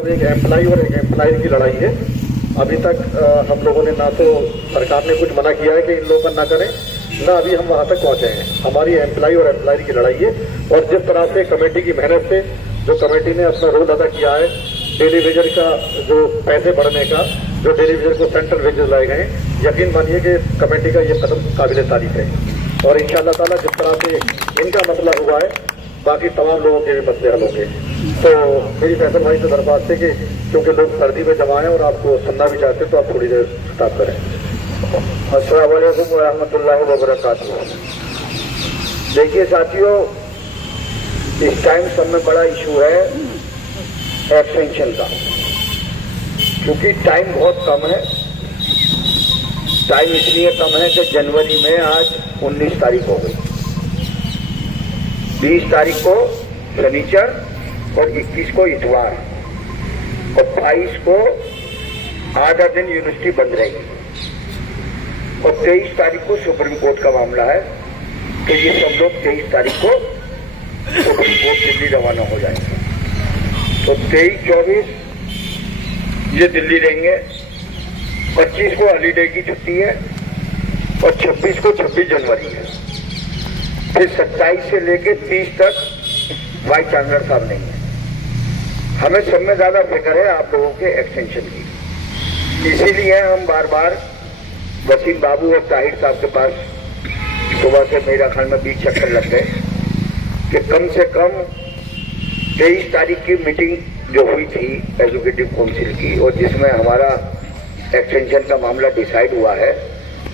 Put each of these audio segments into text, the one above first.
अब एक एम्प्लाई और एक एम्प्लाई की लड़ाई है। अभी तक हम लोगों ने ना तो सरकार ने कुछ मना किया है कि इन लोगों का ना करें, ना अभी हम वहां तक पहुंचे हैं। हमारी एम्प्लाई और एम्प्लाई की लड़ाई है और जिस तरह से कमेटी की मेहनत से जो कमेटी ने अपना रोल अदा किया है, डेली वेजर का जो पैसे बढ़ने का, जो डेली वेजर को सेंट्रल वेजेस लाए गए, यकीन मानिए कि कमेटी का ये कदम काबिल तारीफ है। और इंशाअल्लाह ताला जिस तरह से इनका मसला हुआ है, बाकी तमाम लोगों के भी मसले हल होंगे। तो मेरी फैसल भाई से दरख्वास्त है कि क्योंकि लोग सर्दी में जमा हैं और आपको सुनना भी चाहते हैं तो आप थोड़ी देर स्टार्ट करें। अस्सलाम वालेकुम व रहमतुल्लाहि व बरकातुहू। देखिए साथियों, इस टाइम सब में बड़ा इशू है एक्सटेंशन का, क्योंकि टाइम बहुत कम है। टाइम इसलिए कम है कि जनवरी में आज 19 तारीख हो गई, 20 तारीख को शनिचर और 21 को इतवार और 22 को आधा दिन यूनिवर्सिटी बंद रहेगी और 23 तारीख को सुप्रीम कोर्ट का मामला है। तो ये सब लोग 23 तारीख को सुप्रीम कोर्ट दिल्ली रवाना हो जाएंगे। तो 23-24 ये दिल्ली रहेंगे, 25 को हॉलीडे की छुट्टी है और 26 को 26 जनवरी है। फिर 27 से लेकर 30 तक वाइस चांसलर साहब नहीं है। हमें सब में ज्यादा फिक्र है आप लोगों के एक्सटेंशन की, इसीलिए हम बार बार वसीम बाबू और ताहिर साहब के पास सुबह से मेरा ख्याल में 20 चक्कर लग गए कि कम से कम 23 तारीख की मीटिंग जो हुई थी एजुकेटिव काउंसिल की और जिसमें हमारा एक्सटेंशन का मामला डिसाइड हुआ है,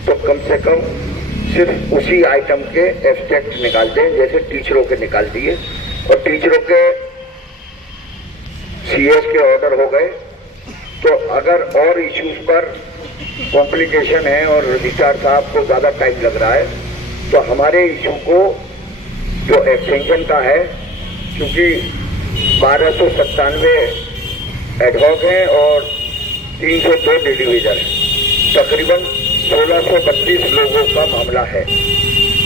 तो कम से कम सिर्फ उसी आइटम के एब्स्ट्रैक्ट निकाल दें जैसे टीचरों के निकाल दिए। और टीचरों के सीएस के ऑर्डर हो गए। तो अगर और इश्यूज पर कॉम्प्लिकेशन है और रजिस्ट्रार साहब को ज्यादा टाइम लग रहा है, तो हमारे इशू को जो एक्सटेंशन का है, क्योंकि 1297 एडहॉक हैं और 302 डेली वेजर है, तकरीबन 1632 लोगों का मामला है।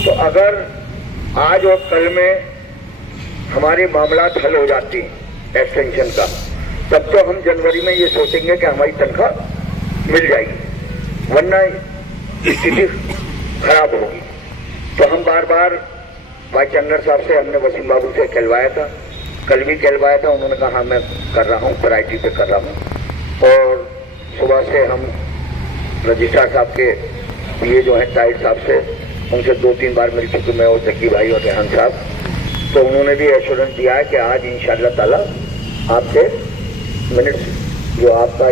तो अगर आज और कल में हमारे मामला हल हो जाती एक्सटेंशन का, तब तो हम जनवरी में ये सोचेंगे कि हमारी तनख्वाह मिल जाएगी, वरना स्थिति खराब होगी। तो हम बार बार वाइस चांसलर साहब से हमने वसीम बाबू से कहलवाया था, कल भी कहलवाया था, उन्होंने कहा हाँ मैं कर रहा हूँ, प्रायोरिटी पे कर रहा हूँ। और सुबह से हम रजिस्ट्रार साहब के पीए जो हैं ताहिर साहब से, उनसे 2-3 बार मिल चुके मैं और जकी भाई और रेहान साहब, तो उन्होंने भी एश्योरेंस दिया है कि आज इंशाअल्लाह ताला आपके मिनट्स जो आपका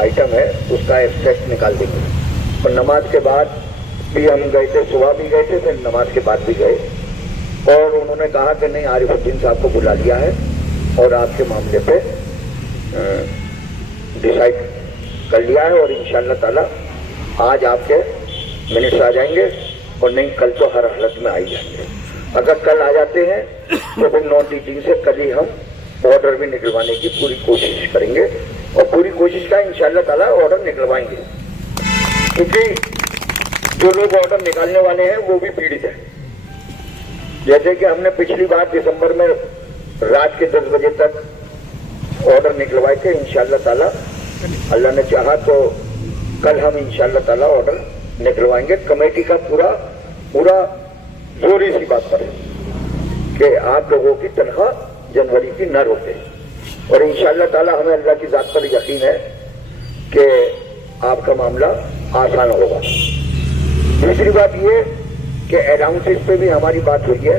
आइटम है उसका एक्सट्रैक्ट निकाल देंगे। और नमाज के बाद भी हम गए थे, सुबह भी गए थे, फिर नमाज के बाद भी गए और उन्होंने कहा कि नहीं आरिफुद्दीन साहब को बुला लिया है और आपके मामले पे डिसाइड कर लिया है और इंशाअल्लाह ताला आज आपके मिनट्स आ जाएंगे और नहीं कल तो हर हालत में आ ही जाएंगे। अगर कल आ जाते हैं तो फिर नॉन टीचिंग से कल ही हम ऑर्डर भी निकलवाने की पूरी कोशिश करेंगे और पूरी कोशिश का इंशाअल्लाह ताला ऑर्डर निकलवाएंगे, क्योंकि जो लोग ऑर्डर निकालने वाले हैं वो भी पीड़ित है। जैसे कि हमने पिछली बार दिसंबर में रात के 10 बजे तक ऑर्डर निकलवाए थे, इंशाअल्लाह ताला अल्लाह ने चाहा तो कल हम इंशाअल्लाह ताला ऑर्डर निकलवाएंगे। कमेटी का पूरा जोर इसी बात पर है कि आप लोगों की तनख्वाह जनवरी की न रोके और इंशाअल्लाह ताला हमें अल्लाह की जात पर यकीन है कि आपका मामला आसान होगा। दूसरी बात ये कि अनाउंसेस पे भी हमारी बात हुई है,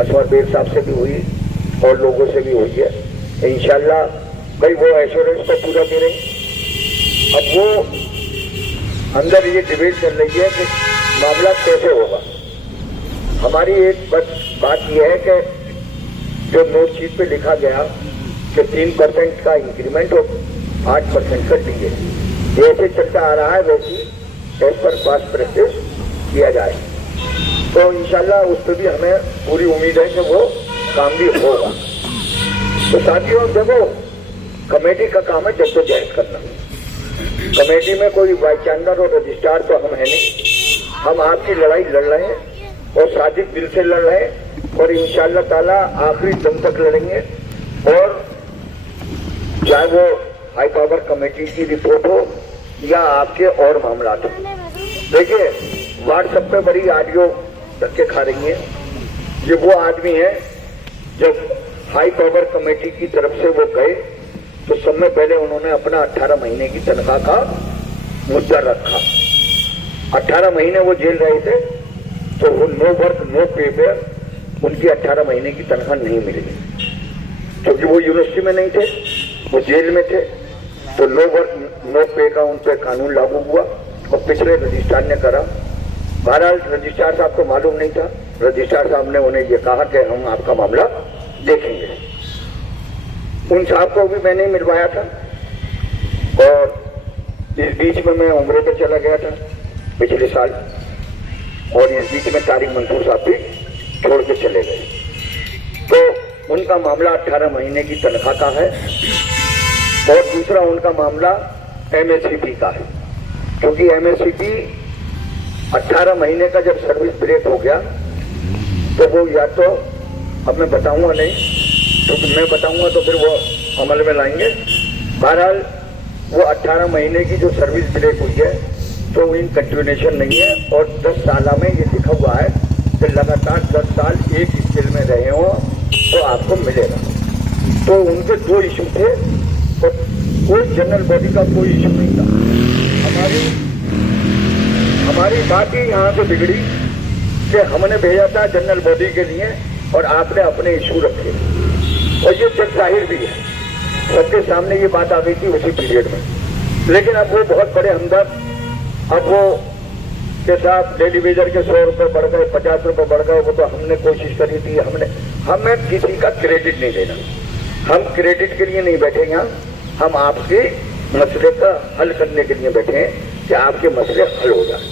असमर बेग साहब से भी हुई और लोगों से भी हुई है। इंशाअल्लाह भाई वो एश्योरेंस तो पूरा दे रहे। अब वो अंदर ये डिबेट चल रही है कि मामला कैसे होगा। हमारी एक बस बात यह है कि जो नोट शीट पे लिखा गया कि 3% का इंक्रीमेंट और 8% का डीए, जैसे चलता आ रहा है वैसी एज पर पास्ट प्रैक्टिस किया जाए। तो इंशाल्लाह उस पर भी हमें पूरी उम्मीद है कि वो काम भी होगा। तो साथियों, देखो कमेटी का काम है जद्दोजहद करना। कमेटी में कोई वाइस चांसलर और रजिस्ट्रार तो हम है नहीं, हम आपकी लड़ाई लड़ रहे हैं और साजिद दिल से लड़ रहे हैं और इंशाअल्लाह ताला आखिरी दम तक लड़ेंगे और चाहे वो हाई पावर कमेटी की रिपोर्ट हो या आपके और मामला हो। देखिए व्हाट्सएप पे बड़ी ऑडियो धक्के खा रही है। ये वो आदमी है जब हाई पावर कमेटी की तरफ से वो गए तो सब में पहले उन्होंने अपना 18 महीने की तनख्वाह का मुद्दा रखा। 18 महीने वो जेल रहे थे तो वो नो वर्क नो पे पे उनकी 18 महीने की तनख्वाह नहीं मिलेगी, क्योंकि वो यूनिवर्सिटी में नहीं थे, वो जेल में थे। तो नो वर्क नो पे का उन पर कानून लागू हुआ और पिछले रजिस्ट्रार ने करा। बहरहाल रजिस्ट्रार साहब को मालूम नहीं था। रजिस्ट्रार साहब ने उन्हें ये कहा कि हम आपका मामला देखेंगे। उन साहब को भी मैंने मिलवाया था और इस बीच में मैं उम्रे पे चला गया था पिछले साल, और इस बीच में तारिक मंसूर साहब भी छोड़ के चले गए। तो उनका मामला 18 महीने की तनख्वाह का है और दूसरा उनका मामला एमएससीपी का है, क्योंकि एमएससीपी 18 महीने का जब सर्विस ब्रेक हो गया तो वो या तो, अब मैं बताऊंगा नहीं, क्योंकि मैं बताऊंगा तो फिर वो अमल में लाएंगे। बहरहाल वो 18 महीने की जो सर्विस ब्रेक हुई है तो इन कंटिन्यूएशन नहीं है, और 10 साल में ये लिखा हुआ है कि लगातार 10 साल एक स्किल में रहे हो तो आपको मिलेगा। तो उनके 2 इशू थे और कोई जनरल बॉडी का कोई इशू नहीं था। हमारी बात ही यहाँ से बिगड़ी कि हमने भेजा था जनरल बॉडी के लिए और आपने अपने इशू रखे, और ये जग जाहिर भी है, सबके सामने ये बात आ गई थी उसी पीरियड में। लेकिन अब वो बहुत बड़े हमदर्द, अब वो के साथ डेली वेजर के 100 रुपये बढ़ गए, 50 रुपये बढ़ गए, वो तो हमने कोशिश करी थी। हमें किसी का क्रेडिट नहीं देना, हम क्रेडिट के लिए नहीं बैठे यहाँ, हम आपके मसले का हल करने के लिए बैठे हैं कि आपके मसले हल हो जाए।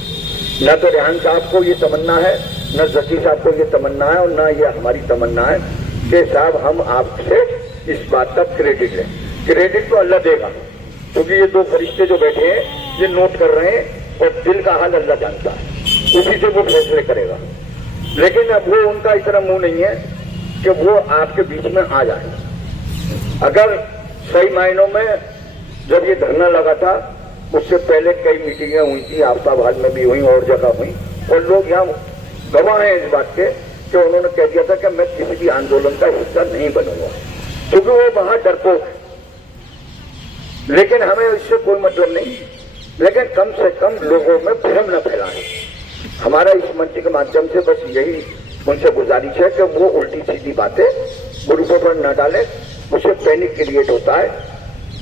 न तो रेहान साहब को ये तमन्ना है, न जकी साहब को ये तमन्ना है, और न ये हमारी तमन्ना है कि साहब हम आपसे इस बात का क्रेडिट लें। क्रेडिट तो अल्लाह देगा, क्योंकि ये 2 फरिश्ते जो बैठे हैं ये नोट कर रहे हैं और दिल का हाल अल्लाह जानता है, उसी से वो फैसले करेगा। लेकिन अब वो उनका इतना मुंह नहीं है कि वो आपके बीच में आ जाए। अगर सही मायनों में जब ये धरना लगा था उससे पहले कई मीटिंगें हुई थी, आफ्ताब हाल में भी हुई और जगह हुई, और लोग यहाँ गवाह हैं इस बात के कि उन्होंने कह दिया था कि मैं किसी भी आंदोलन का हिस्सा नहीं बनूंगा, क्योंकि वो वहां डरपोक है। लेकिन हमें इससे कोई मतलब नहीं, लेकिन कम से कम लोगों में भ्रम न फैलाएं। हमारा इस मंच के माध्यम से बस यही उनसे गुजारिश है कि वो उल्टी सीधी बातें ग्रुपों पर न डालें, उससे पैनिक क्रिएट होता है।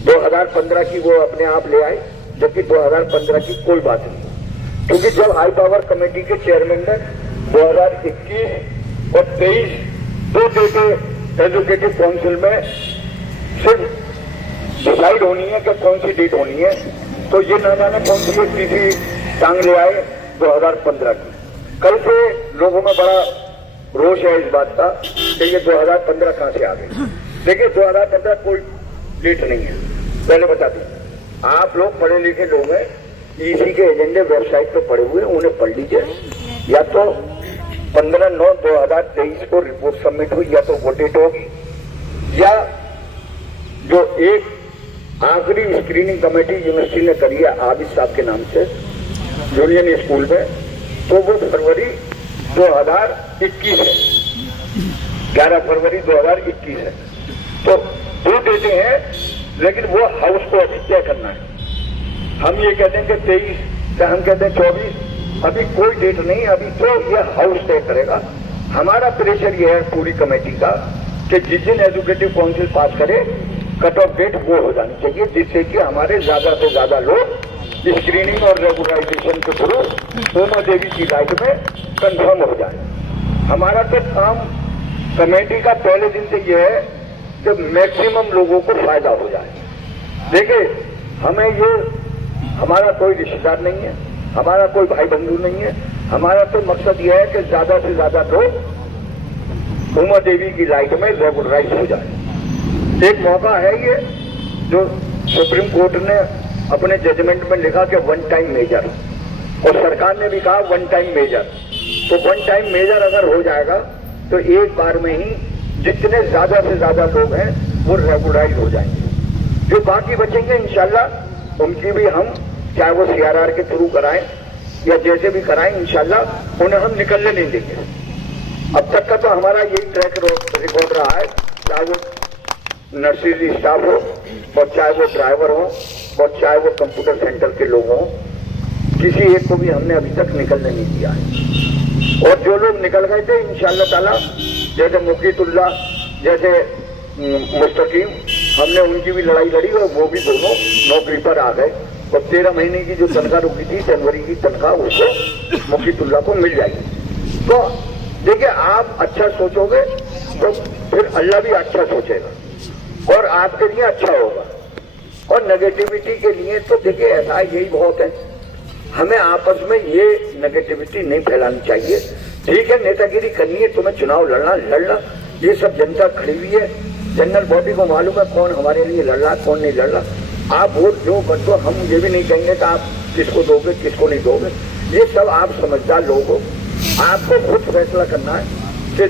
2015 की वो अपने आप ले आए, जबकि 2015 की कोई बात नहीं, क्योंकि जब हाई पावर कमेटी के चेयरमैन ने 2021 और 23 2 डेटें एजुकेटिव काउंसिल में सिर्फ डिसाइड होनी है कि कौन सी डेट होनी है, तो ये न जाने कौन सी एक तीसरी टांग ले आए 2015 की। कल से लोगों में बड़ा रोष है इस बात का कि ये 2015 कहां से आ गई। देखिए 2015 कोई डेट नहीं है, पहले बता दें। आप लोग पढ़े लिखे लोग हैं, ईसी के एजेंडे वेबसाइट पे पड़े हुए हैं, उन्हें पढ़ लीजिए। या तो 15/9/2023 को रिपोर्ट सबमिट हुई, या तो वो डेट होगी, या जो एक आखिरी स्क्रीनिंग कमेटी यूनिवर्सिटी ने करी है आबिद साहब के नाम से यूनियन स्कूल में, तो वो फरवरी 2021 है, 11 फरवरी 2021 है। तो 2 डेटें हैं, लेकिन वो हाउस को अभी तय करना है। हम ये कहते हैं कि 23 या हम कहते हैं 24, अभी कोई डेट नहीं, अभी तो ये हाउस तय करेगा। हमारा प्रेशर ये है पूरी कमेटी का कि जिस दिन एजुकेटिव काउंसिल पास करे कट ऑफ डेट वो हो जानी चाहिए, जिससे कि हमारे ज्यादा से ज्यादा लोग स्क्रीनिंग और रेगुलराइजेशन के थ्रू उमा देवी की राइट में कंफर्म हो जाए। हमारा तो काम कमेटी का पहले दिन से ये है कि मैक्सिमम लोगों को फायदा हो जाए। देखिए हमें ये, हमारा कोई रिश्तेदार नहीं है, हमारा कोई भाई बंधु नहीं है, हमारा तो मकसद ये है कि ज्यादा से ज्यादा लोग उमा देवी की लाइट में रेगुलराइज हो जाए। एक मौका है ये जो सुप्रीम कोर्ट ने अपने जजमेंट में लिखा कि 1 टाइम मेजर, और सरकार ने भी कहा 1 टाइम मेजर। तो 1 टाइम मेजर अगर हो जाएगा तो एक बार में ही जितने ज्यादा से ज्यादा लोग हैं वो रेगुलराइज हो जाएंगे। जो बाकी बचेंगे इंशाल्लाह उनकी भी हम चाहे वो CRR के थ्रू कराएं या जैसे भी कराएं इंशाल्लाह उन्हें हम निकलने नहीं देंगे। अब तक का तो हमारा यही ट्रैक रिकॉर्ड रहा है, चाहे वो नर्सरी स्टाफ हो और चाहे वो ड्राइवर हो और चाहे वो कंप्यूटर सेंटर के लोग हों, किसी एक को भी हमने अभी तक निकलने नहीं दिया है। और जो लोग निकल गए थे इंशाअल्लाह ताला, जैसे मुकीतुल्लाह, जैसे मुस्तकीम, हमने उनकी भी लड़ाई लड़ी और वो भी दोनों नौकरी पर आ गए और 13 महीने की जो तनख्वाह रुकी थी, जनवरी की तनख्वाह, उसको मुकीतुल्लाह को मिल जाएगी। तो देखिए, आप अच्छा सोचोगे तो फिर अल्लाह भी अच्छा सोचेगा और आपके लिए अच्छा होगा। और नेगेटिविटी के लिए तो देखिए ऐसा यही बहुत है, हमें आपस में ये नेगेटिविटी नहीं फैलानी चाहिए। ठीक है, नेतागिरी करनी है, तुम्हें चुनाव लड़ना, ये सब जनता खड़ी हुई है, जनरल बॉडी को मालूम है कौन हमारे लिए लड़ रहा, कौन नहीं लड़ रहा। आप वोट जो कर दो, हम ये भी नहीं कहेंगे कि आप किसको दोगे किसको नहीं दोगे, ये सब आप समझदार लोग हो, आपको खुद फैसला करना है कि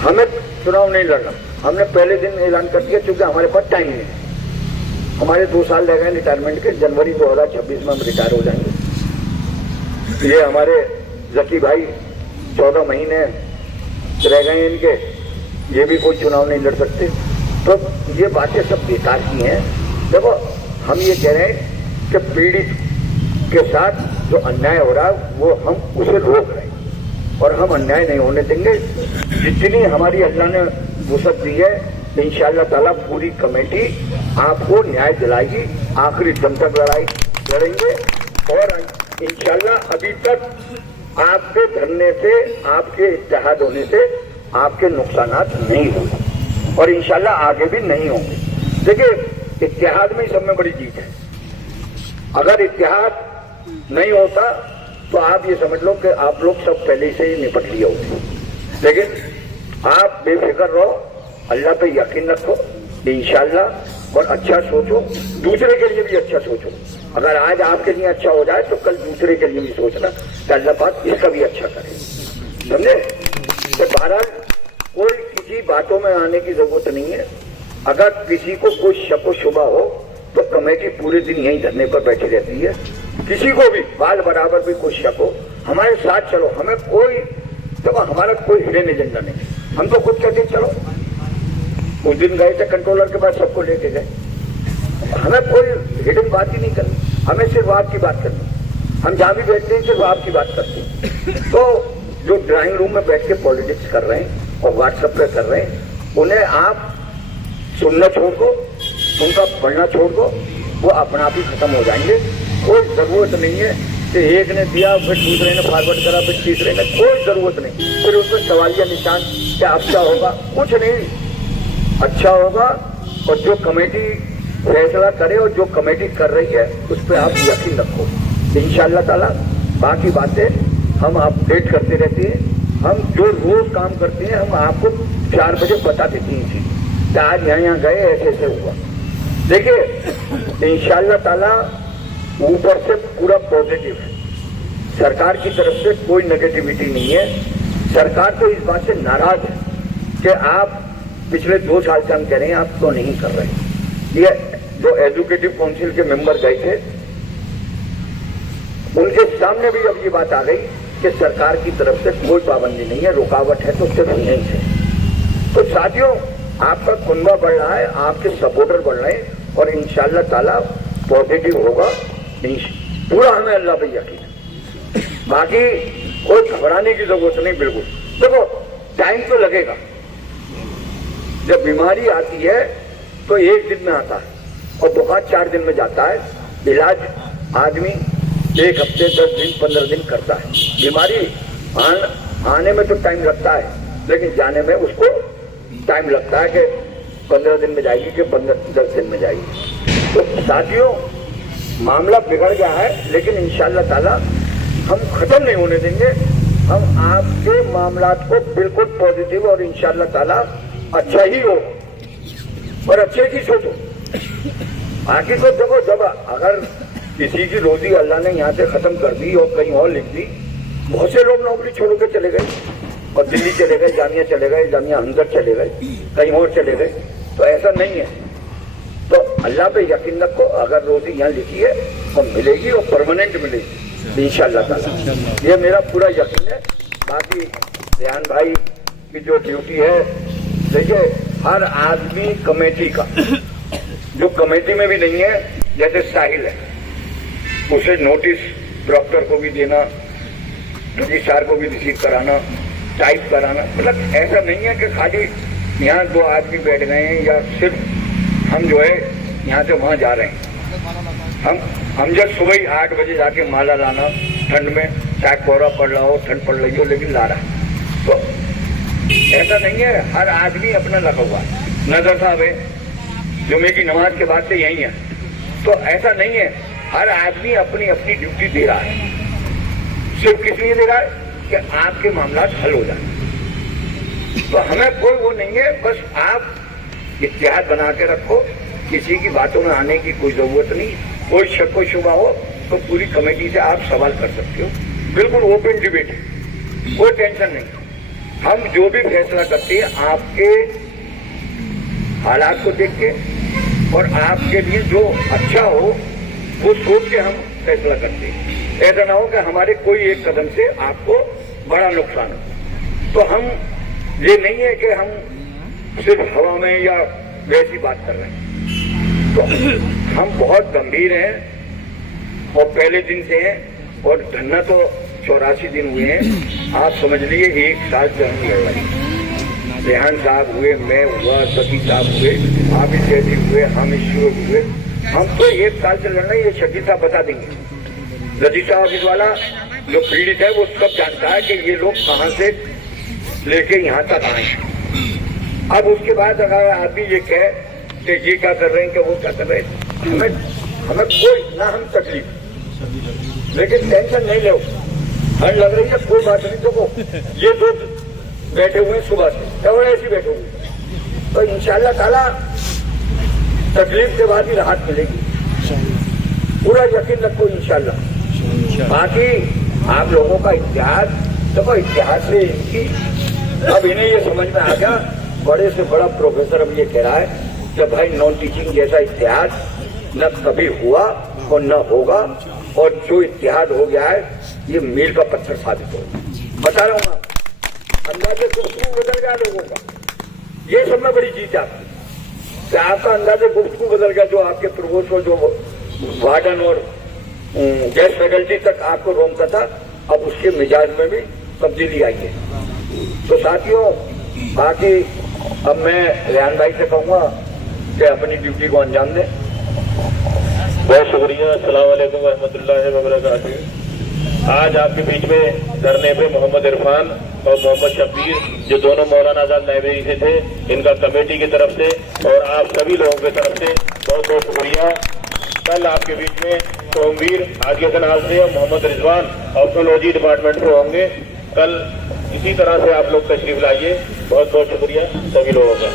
हमें चुनाव नहीं लड़ना। हमने पहले दिन ऐलान कर दिया क्योंकि हमारे पास टाइम नहीं है, हमारे 2 साल रह गए रिटायरमेंट के, जनवरी 2026 में हम रिटायर हो जाएंगे। ये हमारे जकी भाई 14 महीने रह गए इनके, ये भी कोई चुनाव नहीं लड़ सकते। तो ये बातें सब बेकार की हैं। देखो, हम ये कह रहे हैं कि पीड़ित के साथ जो अन्याय हो रहा है वो हम उसे रोक रहे हैं और हम अन्याय नहीं होने देंगे। जितनी हमारी अल्लाह ने वुसअत दी है, इंशाअल्लाह ताला पूरी कमेटी आपको न्याय दिलाएगी, आखिरी दम तक लड़ाई लड़ेंगे। और इंशाअल्लाह अभी तक आपके धरने से, आपके इत्तेहाद होने से आपके नुकसानात नहीं हुए और इंशाअल्लाह आगे भी नहीं होंगे। देखिए, इत्तेहाद में ही सब में बड़ी जीत है। अगर इत्तेहाद नहीं होता तो आप ये समझ लो कि आप लोग सब पहले से ही निपट लिए होते। लेकिन आप बेफिक्र रहो, अल्लाह पे यकीन रखो इंशाअल्लाह, और अच्छा सोचो, दूसरे के लिए भी अच्छा सोचो। अगर आज आपके लिए अच्छा हो जाए तो कल दूसरे के लिए भी सोचना कि अल्लाह पाक इसका भी अच्छा करे, समझे। तो बहरहाल कोई किसी बातों में आने की जरूरत नहीं है। अगर किसी को कोई शक व शुबा हो तो कमेटी पूरे दिन यहीं धरने पर बैठी रहती है। किसी को भी बाल बराबर भी कोई शक हो, हमारे साथ चलो, हमें कोई, देखो हमारा कोई हिडन एजेंडा नहीं, हम तो खुद कहते चलो। उस दिन गए थे कंट्रोलर के पास, सबको लेके गए, हमें कोई हिडन बात ही नहीं करनी, हमें सिर्फ आपकी बात करनी। हम जहां भी बैठते हैं सिर्फ आपकी बात करते हैं। तो जो ड्राइंग रूम में बैठ के पॉलिटिक्स कर रहे हैं और व्हाट्सएप पे कर रहे हैं, उन्हें आप सुनना छोड़ दो, उनका पढ़ना छोड़ दो, वो अपना आप ही खत्म हो जाएंगे। कोई जरूरत नहीं है कि एक ने दिया फिर दूसरे ने फॉरवर्ड करा फिर तीसरे ने, कोई जरूरत नहीं। फिर उसमें सवालिया निशान क्या अच्छा होगा, कुछ नहीं, अच्छा होगा। और जो कमेटी फैसला करे और जो कमेटी कर रही है उस पर आप यकीन रखो इंशाअल्लाह ताला। बाकी बातें हम अपडेट करते रहते हैं, हम जो रोज काम करते हैं हम आपको 4 बजे बता देते हैं कि आज यहाँ गए, ऐसे ऐसे हुआ। देखिए इंशाअल्लाह ताला ऊपर से पूरा पॉजिटिव है, सरकार की तरफ से कोई नेगेटिविटी नहीं है। सरकार तो इस बात से नाराज है कि आप पिछले 2 साल से हम कह रहे हैं आप तो नहीं कर रहे। ये जो एजुकेटिव काउंसिल के मेंबर गए थे उनके सामने भी अब ये बात आ गई कि सरकार की तरफ से कोई पाबंदी नहीं है, रुकावट है तो सिर्फ यहीं से। तो साथियों, आपका कुनबा बढ़ रहा है, आपके सपोर्टर बढ़ रहे हैं और इंशाअल्लाह ताला पॉजिटिव होगा, पूरा हमें अल्लाह पे यकीन है। बाकी कोई घबराने की जरूरत नहीं, बिल्कुल। देखो टाइम तो लगेगा, जब बीमारी आती है तो 1 दिन में आता है और बुखार 4 दिन में जाता है। इलाज आदमी 1 हफ्ते 10 दिन 15 दिन करता है। बीमारी आने में तो टाइम लगता है, लेकिन जाने में उसको टाइम लगता है कि 15 दिन में जाएगी कि 10 दिन में जाएगी। तो साथियों, मामला बिगड़ गया है, लेकिन इंशाअल्लाह ताला हम खत्म नहीं होने देंगे। हम आपके मामलात को बिल्कुल पॉजिटिव और इंशाअल्लाह ताला अच्छा ही हो और अच्छे की सोचो। बाकी तो देखो, जब अगर किसी की रोजी अल्लाह ने यहाँ से खत्म कर दी और कहीं और लिख दी, बहुत से लोग नौकरी छोड़ के चले गए और दिल्ली चले गए, जामिया चले गए, जामिया अंदर चले गए, कहीं और चले गए। तो ऐसा नहीं है। तो अल्लाह पे यकीन रखो, अगर रोटी यहाँ लिखी है तो मिलेगी और परमानेंट मिलेगी इंशाअल्लाह ताला। ये मेरा पूरा यकीन है। बाकी रेहान भाई की जो ड्यूटी है, देखिए हर आदमी कमेटी का, जो कमेटी में भी नहीं है, जैसे साहिल है, उसे नोटिस डॉक्टर को भी देना, रजिस्ट्रार को भी रिसीव कराना, टाइप कराना। मतलब ऐसा नहीं है कि खाली यहाँ 2 आदमी बैठ गए हैं या सिर्फ हम जो है यहाँ से वहाँ जा रहे हैं। हम जब सुबह ही 8 बजे जाके माला लाना, ठंड में चाहे कोहरा पड़ रहा हो, ठंड पड़ रही हो, लेकिन ला रहा है। तो ऐसा नहीं है, हर आदमी अपना लगा हुआ है। नजर साहब है, जुमे की नमाज के बाद से यही है। तो ऐसा नहीं है, हर आदमी अपनी अपनी ड्यूटी दे रहा है। सिर्फ किस लिए दे रहा है कि आपके मामला हल हो जाए। तो हमें कोई वो नहीं है, बस आप इत्तेहाद बना के रखो, किसी की बातों में आने की कोई जरूरत नहीं। कोई शक व शुबा हो तो पूरी कमेटी से आप सवाल कर सकते हो, बिल्कुल ओपन डिबेट है, कोई टेंशन नहीं। हम जो भी फैसला करते हैं आपके हालात को देख के और आपके लिए जो अच्छा हो वो सोच के हम फैसला करते हैं। ऐसा ना हो कि हमारे कोई एक कदम से आपको बड़ा नुकसान हो। तो हम ये नहीं है कि हम सिर्फ हवा में या वैसी बात कर रहे हैं। तो हम बहुत गंभीर हैं और पहले दिन से हैं, और धरना तो 84 दिन हुए हैं। आप समझ लीजिए 1 साल से हम लड़ रहे हैं। रेहान साहब हुए, मैं हुआ, सती साहब हुए, हामिद जैदी हुए, हामिद शुरू हुए। हम तो 1 साल से लड़ रहे हैं। ये शकील साहब बता देंगे। रजिस्ट्रार ऑफिस वाला जो पीड़ित है वो सब जानता है कि ये लोग कहाँ से लेके यहाँ तक आए हैं। अब उसके बाद अगर आदमी ये कहे कि ये क्या कर रहे हैं, कि वो क्या कर रहे हैं, हमें कोई ना हम तकलीफ, लेकिन टेंशन नहीं लो। ठंड लग रही है, कोई बात नहीं। देखो ये 2 बैठे हुए हैं सुबह से, और ऐसे बैठे हुए, तो इंशाअल्लाह ताला तकलीफ के बाद ही राहत मिलेगी, पूरा यकीन रखो इंशाअल्लाह। बाकी आप लोगों का इतिहास, देखो इतिहास से इनकी अब इन्हें ये समझ में आ गया, बड़े से बड़ा प्रोफेसर अब ये कह रहा है कि भाई नॉन टीचिंग जैसा इतिहास न कभी हुआ और न होगा, और जो इतिहाद हो गया है ये मील का पत्थर साबित होगा। बता रहा हूँ ना, अंदाजे गुफ्तगू बदल गया लोगों का, ये सब में बड़ी जीत है आपकी। आपका अंदाजे गुफ्तगू बदल गया, जो आपके प्रोवोस्ट और जो वार्डन और गैस फैकल्टी तक आपको रोकता था, अब उसके मिजाज में भी तब्दीली आई है। तो साथियों, बाकी अब मैं रेहान भाई से कहूँगा कि अपनी ड्यूटी को अंजाम दें। बहुत शुक्रिया। अस्सलाम वालेकुम रहमतुल्लाहि व बरकातुहू। आज आपके बीच में धरने पे मोहम्मद इरफान और मोहम्मद शब्बीर, जो दोनों मौलाना आजाद लाइब्रेरी से थे, इनका कमेटी की तरफ से और आप सभी लोगों की तरफ से बहुत बहुत शुक्रिया। कल आपके बीच में सोमवीर आगे हाल से और मोहम्मद रिजवान ऑप्थोलॉजी डिपार्टमेंट से होंगे। कल इसी तरह से आप लोग तशरीफ लाइए। बहुत बहुत शुक्रिया सभी लोगों का।